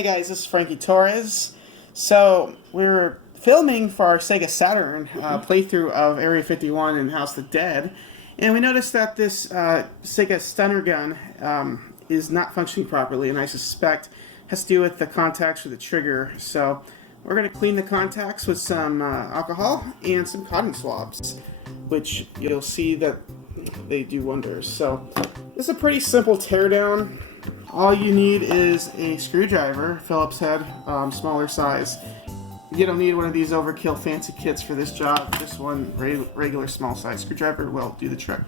Hi guys, this is Frankie Torres. So we were filming for our Sega Saturn playthrough of Area 51 and House of the Dead, and we noticed that this Sega Stunner gun is not functioning properly, and I suspect has to do with the contacts for the trigger. So we're going to clean the contacts with some alcohol and some cotton swabs, which you'll see that they do wonders. So this is a pretty simple teardown. All you need is a screwdriver, Phillips head, smaller size. You don't need one of these overkill fancy kits for this job. Just one regular small size screwdriver will do the trick.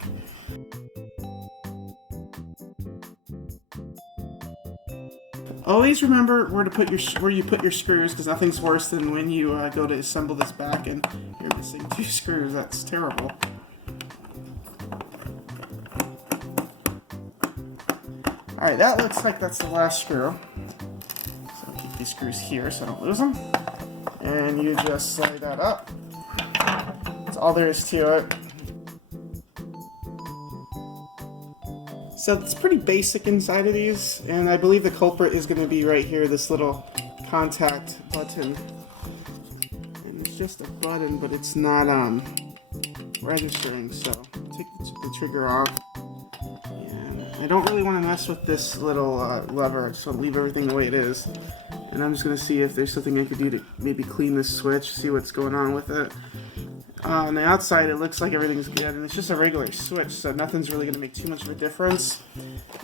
Always remember where you put your screws, because nothing's worse than when you go to assemble this back and you're missing 2 screws. That's terrible. Alright, that looks like that's the last screw. So I'll keep these screws here so I don't lose them. And you just slide that up. That's all there is to it. So it's pretty basic inside of these, and I believe the culprit is going to be right here, this little contact button. And it's just a button, but it's not registering, so take the trigger off. I don't really want to mess with this little lever. I just want to leave everything the way it is. And I'm just going to see if there's something I could do to maybe clean this switch, see what's going on with it. On the outside it looks like everything's good, and it's just a regular switch, so nothing's really going to make too much of a difference.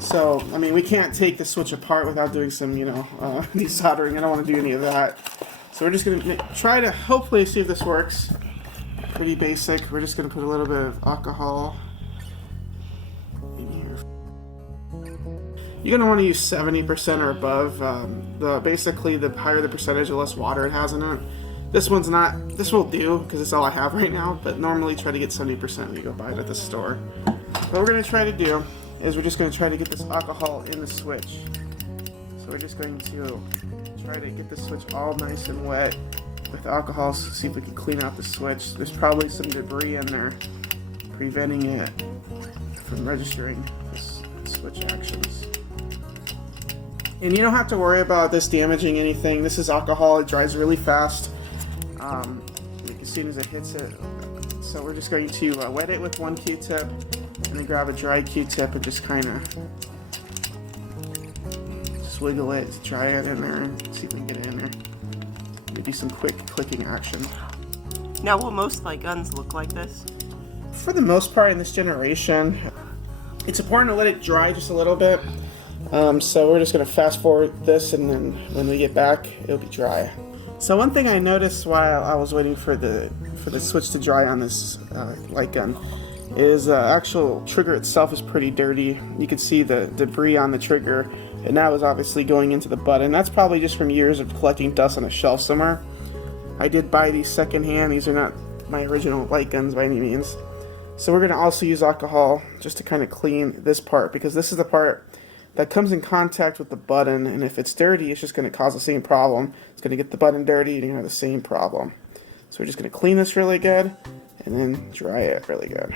So, I mean, we can't take the switch apart without doing some, desoldering. I don't want to do any of that. So we're just going to try to hopefully see if this works. Pretty basic. We're just going to put a little bit of alcohol in here. You're going to want to use 70% or above. Basically, the higher the percentage, the less water it has in it. This one's not, this will do, because it's all I have right now, but normally try to get 70% when you go buy it at the store. What we're going to try to do is we're just going to try to get this alcohol in the switch. So we're just going to try to get the switch all nice and wet with alcohol, so see if we can clean out the switch. There's probably some debris in there preventing it from registering this switch actions. And you don't have to worry about this damaging anything. This is alcohol, it dries really fast. As soon as it hits it. So we're just going to wet it with one Q-tip, and then grab a dry Q-tip and just kind of just wiggle it, dry it in there, and see if we can get it in there. Maybe some quick clicking action. Now, will most light guns look like this? For the most part in this generation, it's important to let it dry just a little bit. So we're just going to fast forward this, and then when we get back, it'll be dry. So one thing I noticed while I was waiting for the switch to dry on this light gun is the actual trigger itself is pretty dirty. You can see the debris on the trigger, and that was obviously going into the button. That's probably just from years of collecting dust on a shelf somewhere. I did buy these secondhand. These are not my original light guns by any means. So we're going to also use alcohol just to kind of clean this part, because this is the part that comes in contact with the button, and if it's dirty, it's just going to cause the same problem. It's going to get the button dirty, and you have the same problem. So we're just going to clean this really good, and then dry it really good.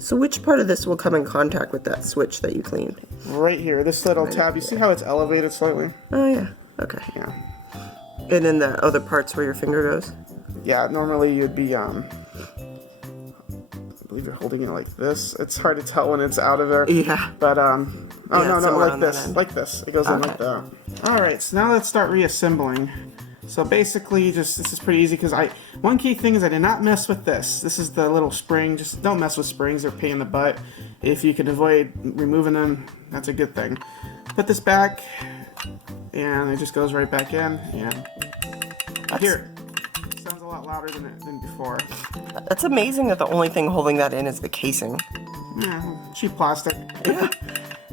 So which part of this will come in contact with that switch that you cleaned? Right here, this little tab. You see how it's elevated slightly? Oh, yeah. Okay. Yeah. And then the other parts where your finger goes? Yeah, normally you'd be, I believe you're holding it like this. It's hard to tell when it's out of there. Yeah. But, no, like this. Like this. It goes in like Okay. that. Alright, so now let's start reassembling. So basically, this is pretty easy, because one key thing is I did not mess with this. This is the little spring. Just don't mess with springs, they're a pain in the butt. If you can avoid removing them, that's a good thing. Put this back, and it just goes right back in, and here. Sounds a lot louder than before. That's amazing that the only thing holding that in is the casing. Yeah, cheap plastic. Yeah.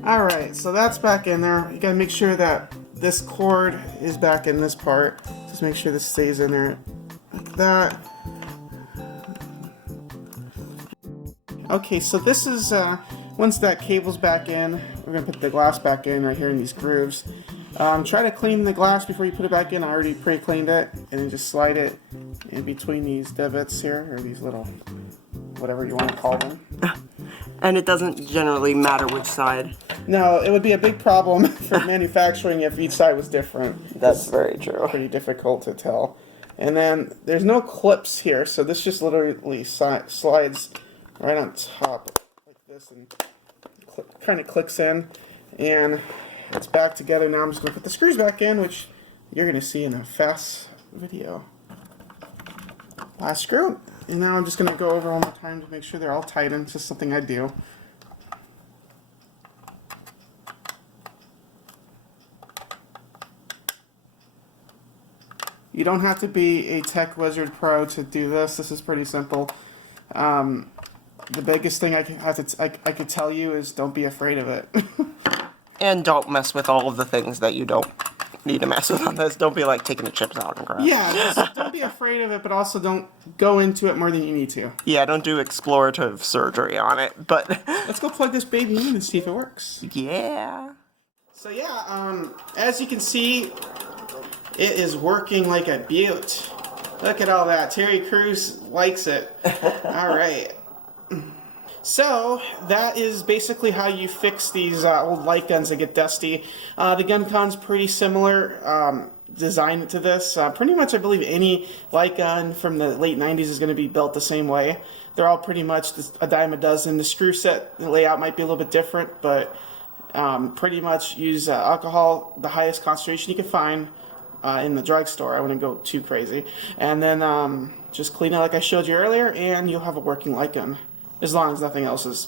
Alright, so that's back in there. You gotta make sure that this cord is back in this part. Just make sure this stays in there like that. Okay, so this is, once that cable's back in, we're gonna put the glass back in right here in these grooves. Try to clean the glass before you put it back in. I already pre-cleaned it, and then just slide it in between these divots here, or these little, whatever you want to call them. And it doesn't generally matter which side No, it would be a big problem for manufacturing if each side was different. That's very true. Pretty difficult to tell. And then there's no clips here, so this just literally slides right on top like this and kind of clicks in. And it's back together now. I'm just going to put the screws back in, which you're going to see in a fast video. Last screw. And now I'm just going to go over one more time to make sure they're all tightened. It's just something I do. You don't have to be a tech wizard pro to do this. This is pretty simple. The biggest thing I could tell you is don't be afraid of it. And don't mess with all of the things that you don't need to mess with on this. Don't be like taking the chips out and crap. Yeah, just don't be afraid of it, but also don't go into it more than you need to. Yeah, don't do explorative surgery on it, but... Let's go plug this baby in and see if it works. Yeah. So yeah, as you can see, it is working like a beaut. Look at all that. Terry Crews likes it. All right. So that is basically how you fix these old light guns that get dusty. The GunCon's pretty similar design to this. Pretty much I believe any light gun from the late 90s is going to be built the same way. They're all pretty much a dime a dozen. The screw set the layout might be a little bit different, but pretty much use alcohol, the highest concentration you can find in the drugstore. I wouldn't go too crazy. And then just clean it like I showed you earlier, and you'll have a working light gun. As long as nothing else is,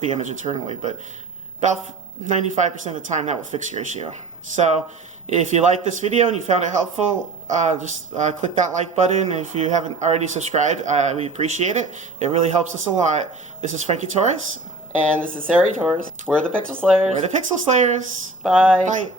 damaged internally. But about 95% of the time, that will fix your issue. So if you like this video and you found it helpful, just click that like button. And if you haven't already subscribed, we appreciate it. It really helps us a lot. This is Frankie Torres. And this is Sari Torres. We're the Pixel Slayers. We're the Pixel Slayers. Bye. Bye.